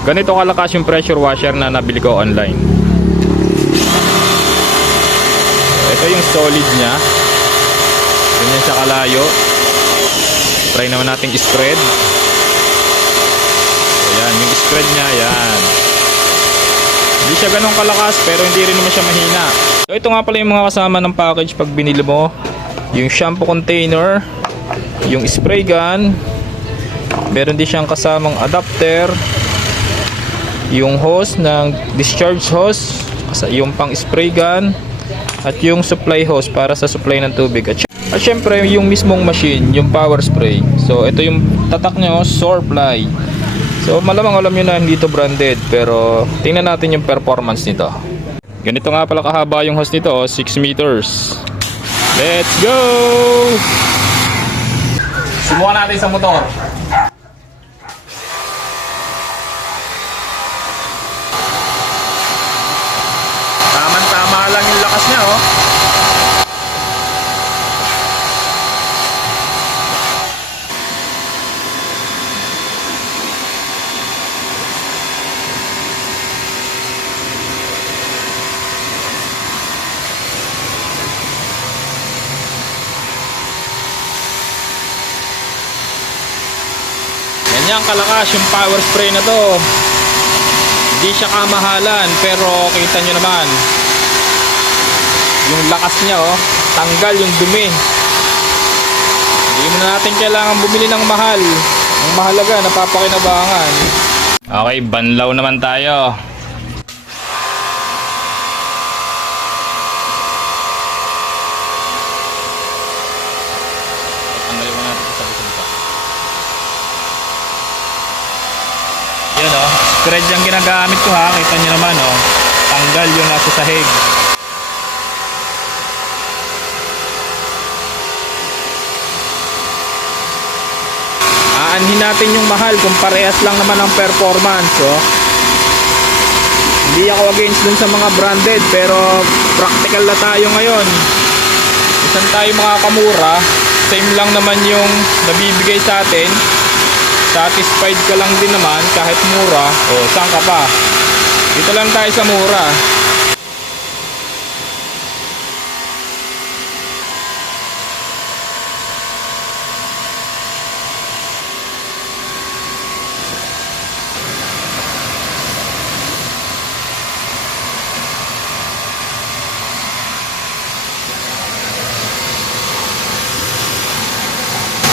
Ganito kalakas yung pressure washer na nabili ko online. Ito yung solid nya. Ganyan siya kalayo. Try naman nating spread. Ayan, yung spread nya, yan. Hindi siya ganun kalakas pero hindi rin naman siya mahina. So ito nga pala yung mga kasama ng package pag binili mo. Yung shampoo container, yung spray gun, meron din siyang kasamang adapter, yung hose ng discharge hose, yung pang spray gun, at yung supply hose para sa supply ng tubig. At syempre yung mismong machine, yung power spray. So ito yung tatak nyo, Surefly. So malamang alam nyo na hindi ito branded, pero tingnan natin yung performance nito. Ganito nga pala kahaba yung hose nito, 6 meters. Let's go! Subukan natin sa motor. Tama lang yung lakas niya, oh. Ganyan kalakas yung power spray na to. Hindi siya kamahalan, pero kita nyo naman yung lakas niya, oh. Tanggal yung dumi. Hindi mo na natin kailangan bumili ng mahal. Ang mahalaga, napapakinabangan. Okay, banlaw naman tayo. Tanggalin mo natin sa likod pa. Yun, oh. Thread yung ginagamit ko, ha. Kita nyo naman, oh. Tanggal yung nasa sahig. Aanhin natin yung mahal kung parehas lang naman ang performance, oh. Hindi ako against dun sa mga branded, pero practical na tayo ngayon. Isan tayo makakamura, same lang naman yung nabibigay sa atin. Satisfied ka lang din naman kahit mura. O, saan ka pa? Dito lang tayo sa mura.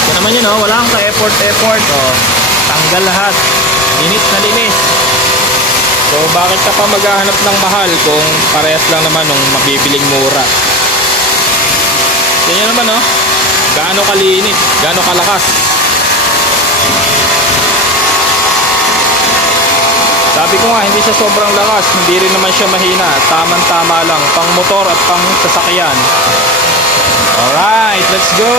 Ito naman yun, oh, wala kang ka-effort. Oh, tanggal lahat. Linis na linis. So bakit ka pa maghahanap ng mahal kung parehas lang naman nung mabibiling mura? Yan naman, oh. Gaano kalinis, gaano kalakas. Sabi ko nga, hindi siya sobrang lakas, hindi rin naman siya mahina. Tamang-tama lang, pang motor at pang sasakyan. Alright, let's go!